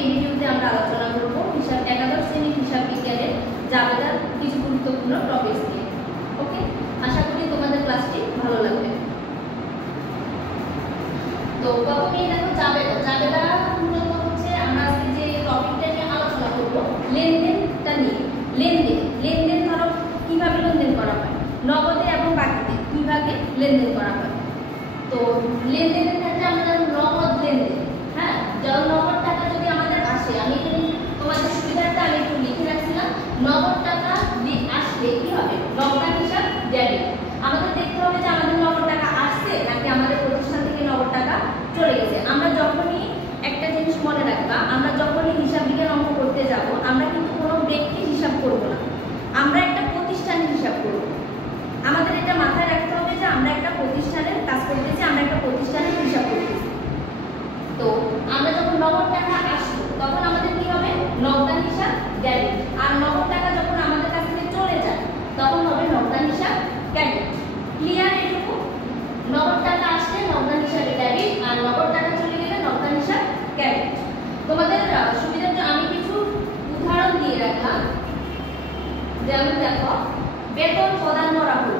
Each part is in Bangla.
এই ভিডিওতে আমরা আলোচনা করব হিসাব একাদশ শ্রেণীর হিসাব বিজ্ঞানের জাবেদার কিছু গুরুত্বপূর্ণ টপিকস নিয়ে। ওকে, আশা করি তোমাদের ক্লাসটি ভালো লাগবে। তো প্রথমেই দেখো জাবেদা মূলত হচ্ছে আমরা আজকে যে টপিকটা নিয়ে আলোচনা করব লেনদেনটা নিয়ে। লেনদেন ধরো কিভাবে লেনদেন করা হয়, নগদে এবং বাকিতে কিভাবে লেনদেন করা হয়। তো লেনদেনের ক্ষেত্রে আমরা যেমন নগদ লেনদেন, হ্যাঁ, যেমন নগদ টাকা যদি আমাদের আসে, আমি এখানে তোমাদের সুবিধার্থে আমি একটু লিখে রাখছিলাম, নগদ টাকা আসলে কি হবে, নগদান হিসাব ডেবিট। আমাদের দেখতে হবে যে আমাদের নগদ টাকা আসছে নাকি আমাদের প্রতিষ্ঠান থেকে নগদ টাকা চলে গেছে। আমরা যখনই একটা জিনিস মনে রাখবা, আমরা যখনই হিসাব বিজ্ঞান অঙ্ক করতে যাব, আমরা কিন্তু কোনো ব্যক্তির হিসাব করব না, আমরা একটা প্রতিষ্ঠানের হিসাব করব। আমাদের এটা মাথায় রাখতে হবে যে আমরা একটা প্রতিষ্ঠানের কাজ করতেছি, আমরা একটা প্রতিষ্ঠানের হিসাব করতেছি। তো আমরা যখন নগদ টাকা আসবে তখন আমাদের কি হবে, নগদান হিসাব ডেবিট। আর নগদ টাকা যখন আমাদের কাছ থেকে চলে যায় তখন হবে নগদান হিসাব ক্রেডিট। ক্লিয়ার এটুকু? নগদ টাকা আসলে নগদান হিসাবে ডেবিট, আর নগদ টাকা চলে গেলে নগদান হিসাব ক্রেডিট। তোমাদের সুবিধার্থে আমি কিছু উদাহরণ দিয়ে রাখলাম। যেমন দেখো, বেতন প্রদান করা হলো,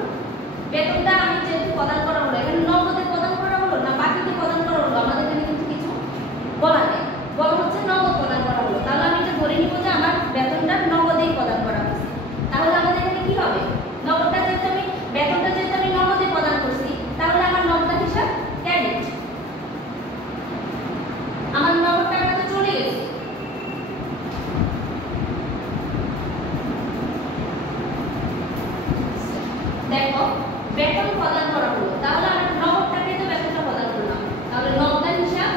বেতনটা আমি যেহেতু প্রদান করা হলো, এখানে নগদে প্রদান করা হলো না বাকিতে প্রদান করা হলো, আমাদের এখানে কিন্তু কিছু বলা নেই, বলা হচ্ছে নগদ প্রদান করা হলো। তাহলে আমি এটা ধরে নিব যে আমার বেতনটা নগদেই প্রদান করা হয়েছে। তাহলে আমাদের এখানে কি হবে, নগদটা যেহেতু আমি বেতনটা যেহেতু আমি নগদে প্রদান করছি, তাহলে আমার নগদ হিসাব ক্রেডিট, আমার নগদ টাকা তো চলে গেছে। দেখো, বেতন প্রদান করা হলো, তাহলে আমরা নগদ টাকায় তো বেতনটা প্রদান করলাম, তাহলে নগদান হিসাব।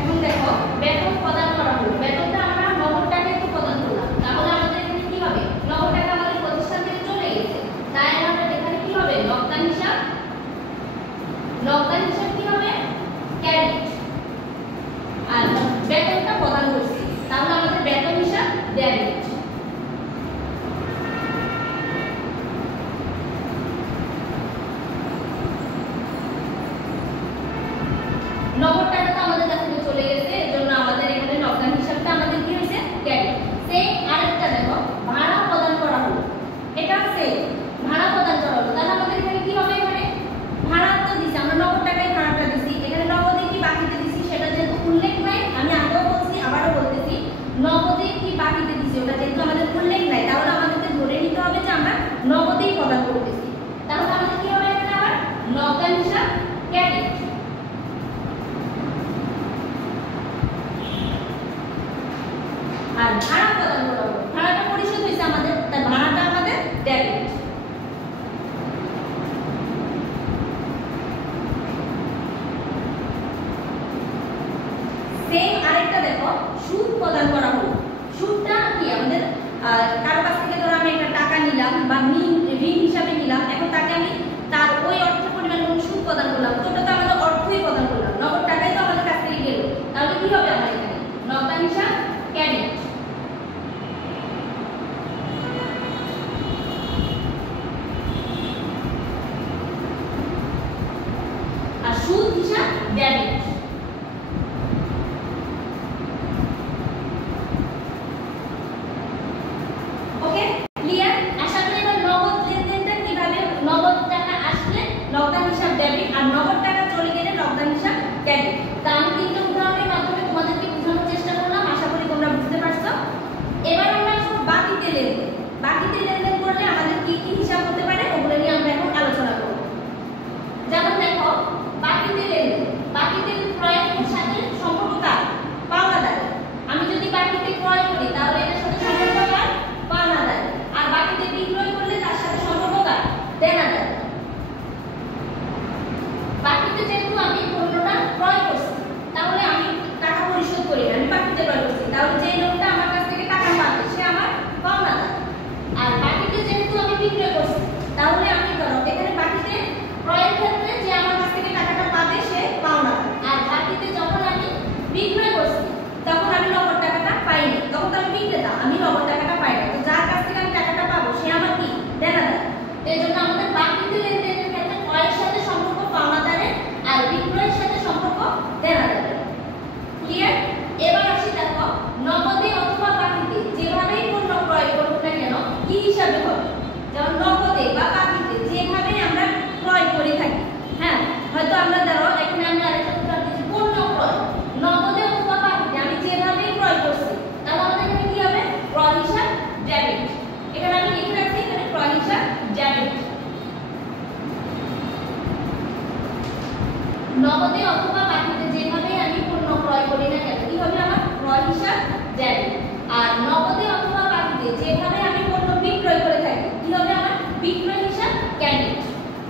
এখন দেখো, বেতন প্রদান করা হলো, বেতনটা আমরা নগদ টাকায় তো প্রদান করলাম, তাহলে আমাদের এখানে কি হবে, নগদ টাকা আমাদের প্রতিষ্ঠান থেকে চলে গেছে, তাই আমরা এখানে কি হবে, নগদান হিসাব কি হবে, ক্রেডিট। আর বেতনটা প্রদান করছি, তাহলে আমাদের বেতন হিসাব ডেবিট। নগদ টাকা তো আমাদের কাছ থেকে চলে গেছে, এজন্য আমাদের এখানে নগদান হিসাবটা আমাদের কি হয়েছে, ক্রেডিট। সেই আরেকটা দেখো, ভাড়া প্রদান করা হলো, এটা সেই ভাড়া প্রদান করা হলো, তাহলে আমাদের এখানে কি হবে, এখানে ভাড়া তো দিছি, আমরা নগদ টাকায় ভাড়াটা দিছি, এখানে নগদে কি বাকিতে দিছি সেটা যেহেতু উল্লেখ নাই, আমি আগেও বলছি আবারও বলতেছি, নগদে কি বাকিতে দিছি ওটা যেহেতু আমাদের উল্লেখ নাই, তাহলে আমাদেরকে ধরে নিতে হবে যে আমরা নগদেই প্রদান করতেছি। তাহলে আমাদের কি হবে, এখানে আবার নগদান হিসাব ক্রেডিট। আর ভাড়া প্রদান করা হলো, ভাড়াটা পরিশোধ হয়েছে আমাদের, তাই ভাড়াটা আমাদের ডেবিট। সেম আরেকটা দেখো, সুদ প্রদান করা হলো, সুদটা কি আমাদের কারো কাছ থেকে ধরো আমি একটা টাকা নিলাম বা ঋণ হিসাবে নিলাম, এখন তাকে আমি তার ওই অর্থ পরিমাণ কোন সুদ প্রদান করলাম, তো ওটা তো আমাদের অর্থই প্রদান করলাম, নগদ টাকাই তো আমাদের কাছ থেকে গেল, তাহলে কি হবে আমার এখানে নগদান হিসাব ক্রেডিট। আর সুদ হিসাব ডেবিট। ওকে, ক্লিয়ার? আশা করি এবার নগদ লেনদেনটা কিভাবে, নগদ টাকা আসলে নগদান হিসাব ডেবিট, আর নগদ টাকা চলে গেলে নগদান হিসাব ক্রেডিট। তা আমি তিনটা উদাহরণের মাধ্যমে তোমাদেরকে বোঝানোর চেষ্টা করলাম, আশা করি তোমরা বুঝতে পারছো। এবার আমরা আসবো বাকিতে লেনদেন। বাকিতে লেনদেন করলে আমাদের কি কি হিসাব হতে পারে ওগুলো নিয়ে আমরা এখন আলোচনা করব। যেমন দেখো, বাকিতে লেনদেন নগদে অথবা বাকিতে যেভাবে আমি পণ্য ক্রয় করি না কেন কি হবে আমার ক্রয় হিসাব ডেবিট। আর নগদে অথবা বাকিতে যেভাবে আমি পণ্য বিক্রয় করে থাকি কি হবে আমার বিক্রয় হিসাব ক্রেডিট।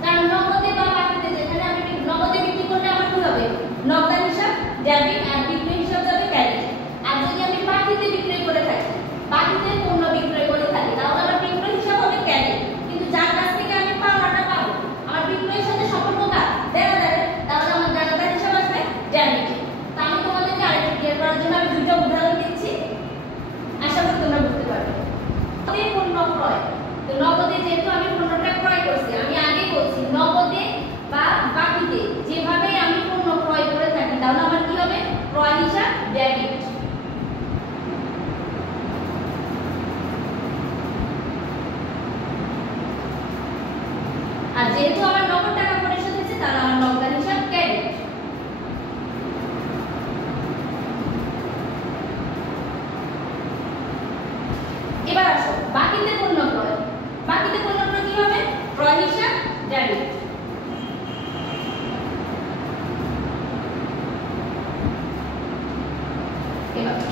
কারণ নগদে বা বাকিতে যেখানে আমি নগদে বিক্রি করলে আমার কি হবে নগদান হিসাব ডেবিট আর বিক্রয় হিসাব যাবে ক্রেডিট। আর যদি আমি বাকিতে বিক্রয় করে থাকি বাকিতে পণ্য বিক্রয় করে থাকি তাহলে আমার বিক্রয় হিসাব হবে ক্রেডিট। কিন্তু যার কাছ থেকে আমি পাওনাটা পাবো আমার বিক্রয়ের সাথে সম্পর্কটা দেখা যাবে তাহলে আমার দেনাদার হিসাব আসবে ডেবিট। তো আমি তোমাদেরকে আরেকটু ক্লিয়ার করার জন্য আমি দুইটা উদাহরণ দিচ্ছি, আশা করি তোমরা বুঝতে পারবে। নগদে পণ্য ক্রয়, তো নগদে যেহেতু আমি পণ্যটা ক্রয় করছি আমি আগে বলছি নগদে বা বাকিতে যেভাবে আমি পণ্য ক্রয় করে থাকি তাহলে আমার কি হবে ক্রয় হিসাব ডেবিট। আর যেহেতু আমার নগদ টাকা পরিশোধ হয়েছে তাহলে আমার নগদান হিসাব ক্রেডিট। এবার আসো বাকিতে পণ্য ক্রয়, বাকিতে পণ্য ক্রয় কি হবে ক্রয় হিসাব ডেবিট।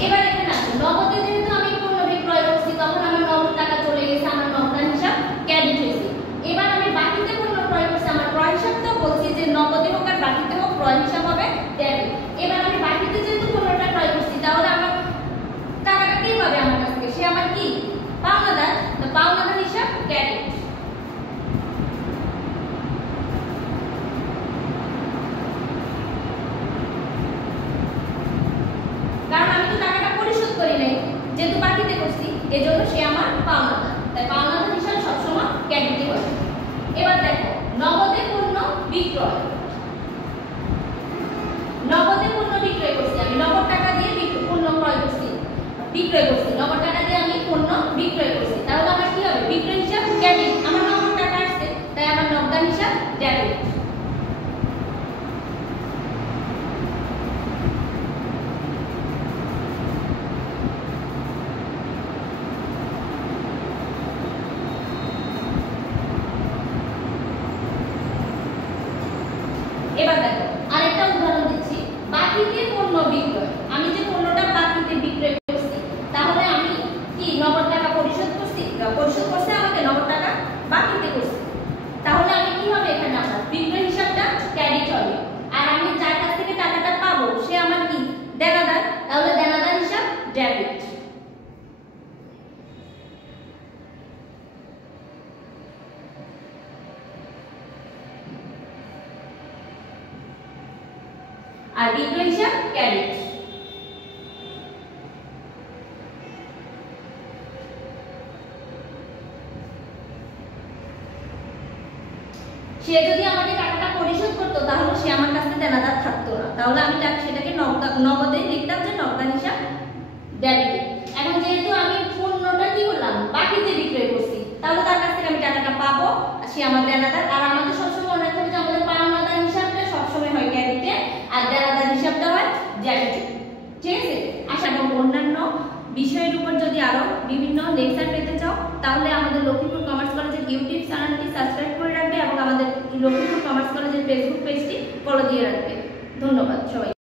এবার এখানে আসো নগদে যেহেতু আমি পণ্য বিক্রয় করছি তখন আমার নগদ টাকা চলে গেছে আমার নগদান হিসাব ক্রেডিট হয়েছে। এবার আমি বাকিতে পণ্য ক্রয় করছি আমার ক্রয় হিসাব তো বলছি যে নগদে হোক আর বাকিতে হোক ক্রয় হিসাব হবে ডেবিট। এবার আমি বাকিতে যেহেতু পণ্যটা ক্রয় করছি তাহলে আমার টাকাটা কে পাবে আমার কাছ থেকে সে আমার কি পাওনাদার, তো পাওনাদার হিসাব ক্রেডিট। কারণ আমি তো টাকাটা পরিশোধ করি নাই যেহেতু বাকিতে করছি এজন্য সে আমার পাওনাদার, তাই পাওনাদার হিসাব সবসময় ক্রেডিটই হবে। এবার দেখো নগদে পণ্য বিক্রয়, নগদে পণ্য বিক্রয় করছি আমি নগদ টাকা দিয়ে পণ্য ক্রয় করছি বিক্রয় করছি নগদ টাকা দিয়ে আমি পণ্য বিক্রয় করছি তাহলে আমার কি হবে বিক্রয় হিসাব ক্রেডিট। আমার নগদ টাকা আসছে তাই আমার নগদান হিসাব ডেবিট। এবার দেখো আরেকটা উদাহরণ দিচ্ছি বাকিতে পণ্য বিক্রয়, আমি যে পণ্যটা বাকিতে বিক্রয় করছি তাহলে আমি কি নগদ টাকা পরিশোধ করছি, পরিশোধ করছে আমাকে নগদ টাকা বাকিতে করছি তাহলে আমি কি হবে এখানে আমার বিক্রয় হিসাবটা ক্রেডিট হবে। আর আমি যার কাছ থেকে টাকাটা পাবো সে আমার কি দেনাদার, তাহলে দেনাদার হিসাব ডেবিট। আর বিক্রয় হিসাব ক্রেডিট। সে যদি আমাকে টাকাটা পরিশোধ করতো তাহলে সে আমার কাছে দেনাদার থাকতো না, তাহলে আমি সেটাকে নগদে লিখতাম যে নগদান হিসাব ডেবিট। এখন যেহেতু আমি পণ্যটা কি করলাম বাকিতে বিক্রয় করছি তাহলে তার কাছ থেকে আমি টাকাটা পাবো সে আমার দেনাদার। আর আমাদের সবসময় মনে রাখতে হবে যে আমাদের পাওনাদার হিসাবটা সবসময় হয় ক্রেডিটে আর দেনাদার হিসাবটা হয় ডেবিটে, ঠিক আছে। আশা করি অন্যান্য বিষয়ের উপর যদি আরো বিভিন্ন লেকচার পেতে চাও তাহলে আমাদের লক্ষ্মীপুর কমার্স কলেজের ইউটিউব চ্যানেলটি সাবস্ক্রাইব করে রাখবে এবং আমাদের লক্ষ্মীপুর কমার্স কলেজের ফেসবুক পেজটি ফলো দিয়ে রাখবে। ধন্যবাদ সবাই।